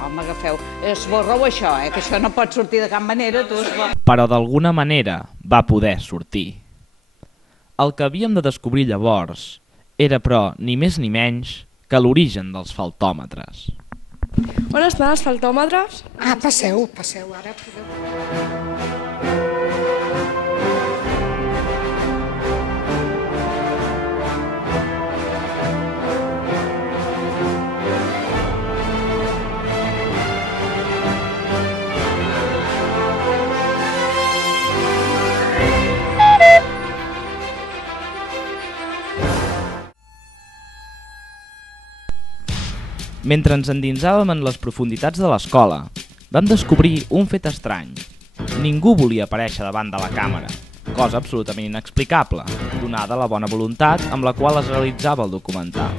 Home, agafeu, esborreu això, que això no pot sortir de cap manera, tu esborreu. Però d'alguna manera va poder sortir. El que havíem de descobrir llavors era, però, ni més ni menys que l'origen dels faltòmetres. On estan els faltòmetres? Ah, passeu, ara podeu... Mentre ens endinsàvem en les profunditats de l'escola, vam descobrir un fet estrany. Ningú volia aparèixer davant de la càmera, cosa absolutament inexplicable, donada la bona voluntat amb la qual es realitzava el documental.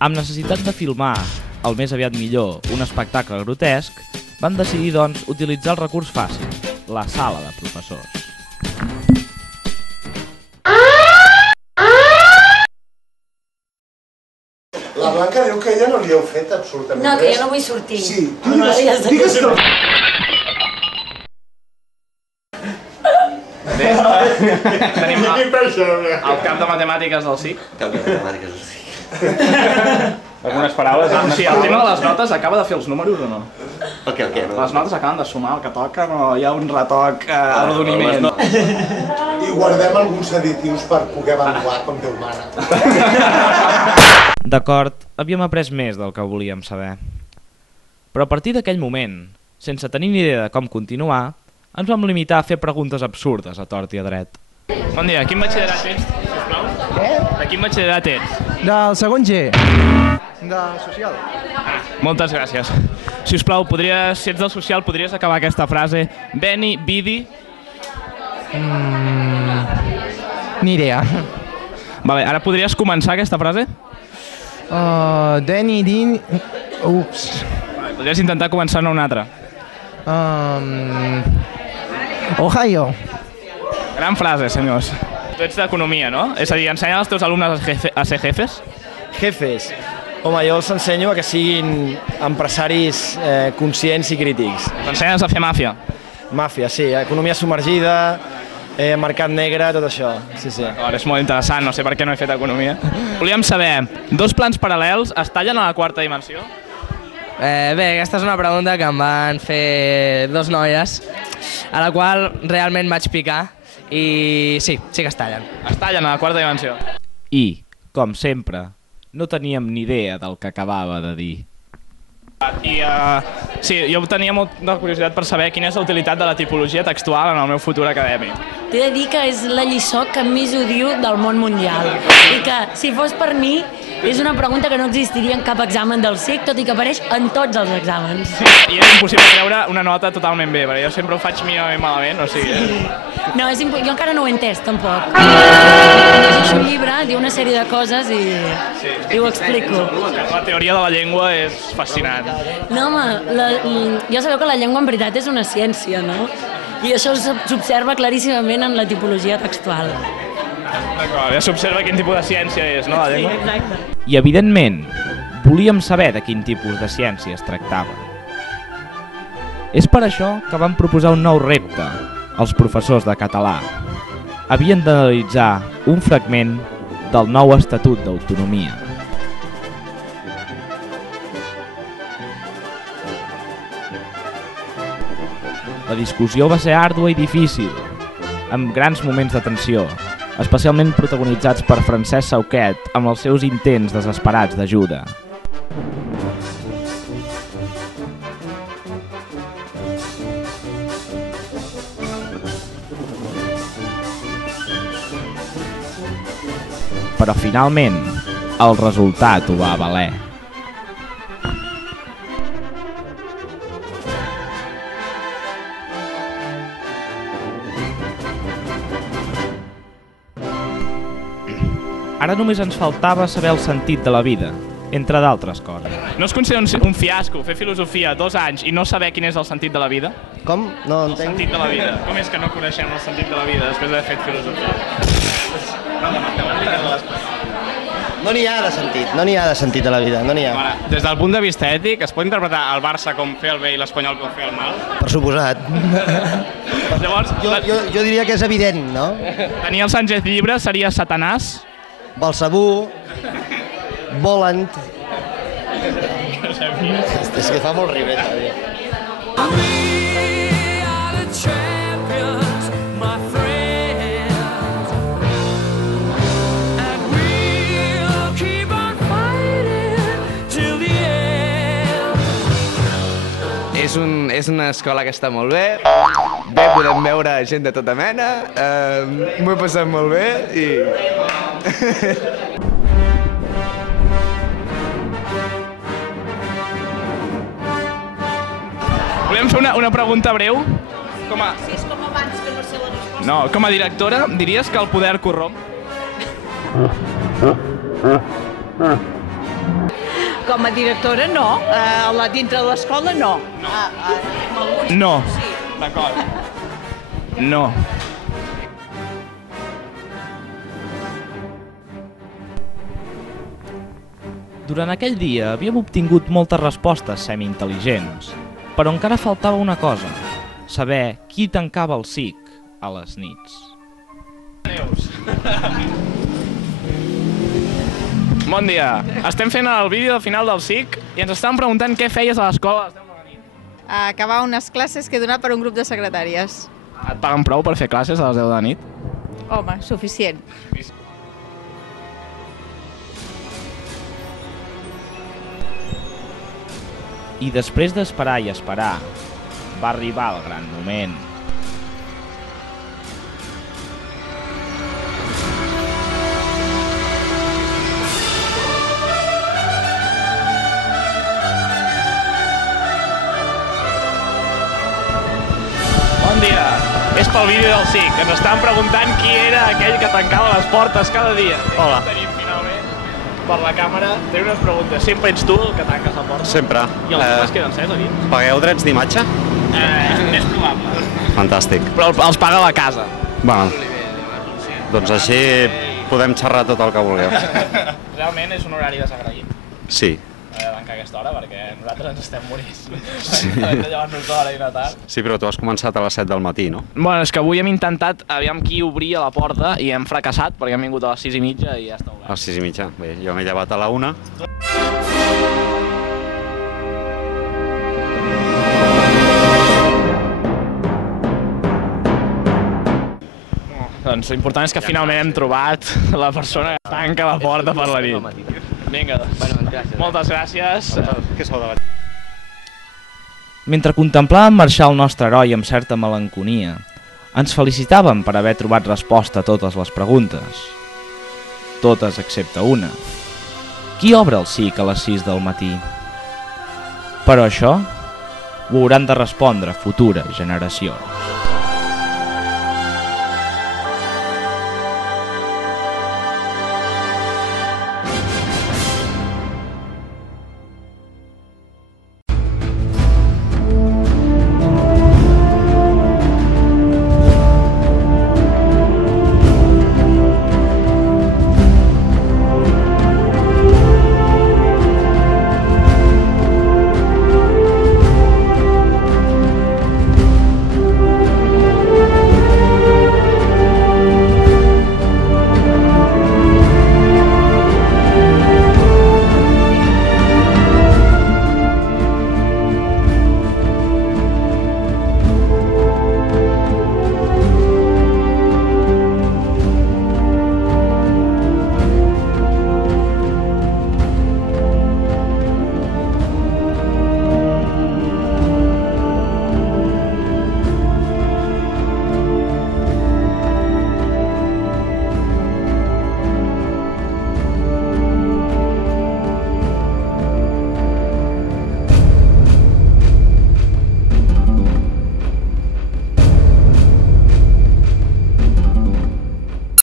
Amb necessitat de filmar, el més aviat millor, un espectacle grotesc, vam decidir, doncs, utilitzar el recurs fàcil, la sala de professors. La Blanca diu que ella no li heu fet absolutament res. No, que jo no vull sortir. Sí, tu digues que... Bé, tenim el cap de matemàtiques del SIC. Cap de matemàtiques del SIC. Algunes paraules? Sí, el tema de les notes acaba de fer els números o no? El què? Les notes acaben de sumar el que toca, no hi ha un retoc arrodoniment. I guardem alguns additius per poder avaluar com Déu mana. D'acord, havíem après més del que volíem saber. Però a partir d'aquell moment, sense tenir ni idea de com continuar, ens vam limitar a fer preguntes absurdes a tort i a dret. Bon dia, a quin batxillerat ets, sisplau? Què? A quin batxillerat ets? Del segon G. De social. Moltes gràcies. Si us plau, si ets del social, podries acabar aquesta frase? Beni, Bidi... Ni idea. Vale, ara podries començar aquesta frase? Deni, Din... Ups. Vale, podries intentar començar-ne una altra. Ohio. Gran frase, senyors. Tu ets d'economia, no? És a dir, ensenyar als teus alumnes a ser jefes? Jefes. Home, jo els ensenyo a que siguin empresaris conscients i crítics. T'ensenyes a fer màfia? Màfia, sí. Economia submergida, mercat negre, tot això. Sí, sí. És molt interessant, no sé per què no he fet economia. Volíem saber, dos plans paral·lels es tallen a la quarta dimensió? Bé, aquesta és una pregunta que em van fer dos noies, a la qual realment vaig picar i sí que es tallen. Es tallen a la quarta dimensió. I, com sempre, no teníem ni idea del que acabava de dir. Sí, jo tenia molta curiositat per saber quina és la utilitat de la tipologia textual en el meu futur acadèmic. T'he de dir que és la lliçó que més odio del món mundial i que, si fos per mi, és una pregunta que no existiria en cap examen del SIC, tot i que apareix en tots els exàmens. Sí, i és impossible treure una nota totalment bé, perquè jo sempre ho faig mínimament malament, o sigui... No, jo encara no ho he entès, tampoc. Llegeixo un llibre, diu una sèrie de coses i ho explico. La teoria de la llengua és fascinant. No, home, ja sabeu que la llengua en veritat és una ciència, no? I això s'observa claríssimament en la tipologia textual. D'acord, ja s'observa quin tipus de ciència és, no, la llengua? Sí, exacte. I, evidentment, volíem saber de quin tipus de ciència es tractava. És per això que vam proposar un nou repte als professors de català. Havien d'analitzar un fragment del nou Estatut d'Autonomia. La discussió va ser àrdua i difícil, amb grans moments de tensió, especialment protagonitzats per Francesc Sauquet amb els seus intents desesperats d'ajuda. Però finalment, el resultat ho va valer. Ara només ens faltava saber el sentit de la vida, entre d'altres coses. No es considera un fiasco fer filosofia 2 anys i no saber quin és el sentit de la vida? Com? No El entenc. sentit de la vida. Com és que no coneixem el sentit de la vida després d'haver fet filosofia? No n'hi ha de sentit, no n'hi ha de sentit a la vida, no n'hi ha. Des del punt de vista ètic, es pot interpretar el Barça com fer el bé i l'Espanyol com fer el mal? Per suposat. Llavors, Jo diria que és evident, no? Daniel Sánchez Llibre seria Satanàs? Balsabú, Volant... És que fa molt riure, És una escola que està molt bé, podem veure gent de tota mena, m'ho he passat molt bé i... Volem fer una pregunta breu. Si és com abans que no sé la resposta. No, com a directora, diries que el poder corromp? Com a directora, no. Dintre de l'escola, no. No. D'acord. No. Durant aquell dia havíem obtingut moltes respostes semi-intel·ligents, però encara faltava una cosa, saber qui tancava el SIC a les nits. Bon dia, estem fent el vídeo final del SIC i ens estan preguntant què feies a l'escola a les 10 de la nit. Acabar unes classes que he donat per un grup de secretàries. Et paguen prou per fer classes a les 10 de la nit? Home, suficient. I després d'esperar i esperar, va arribar el gran moment. Bon dia, és pel vídeo del SIC. Ens estan preguntant qui era aquell que tancava les portes cada dia. Hola. Tenim finalment per la càmera. Tenim unes preguntes. Sempre ets tu el que tanques la porta? Sempre. I els temes queden encès a dins? Pagueu drets d'imatge? És probable. Fantàstic. Però els paga la casa. Bueno, doncs així podem xerrar tot el que vulgueu. Realment és un horari desagraït. Sí. Tancar a aquesta hora perquè nosaltres ens estem morint. Sí. De llevar-nos d'hora i anar tard. Sí, però tu has començat a les 7 del matí, no? Bueno, és que avui hem intentat, aviam qui obria la porta i hem fracassat perquè hem vingut a les 6:30 i ja està obert. A les 6:30. Bé, jo m'he llevat a la 1. Doncs l'important és que finalment hem trobat la persona que tanca la porta per la nit. Vinga, moltes gràcies. Mentre contemplàvem marxar el nostre heroi amb certa melanconia, ens felicitàvem per haver trobat resposta a totes les preguntes. Totes excepte una. Qui obre el SIC a les 6 del matí? Però això ho hauran de respondre futures generacions.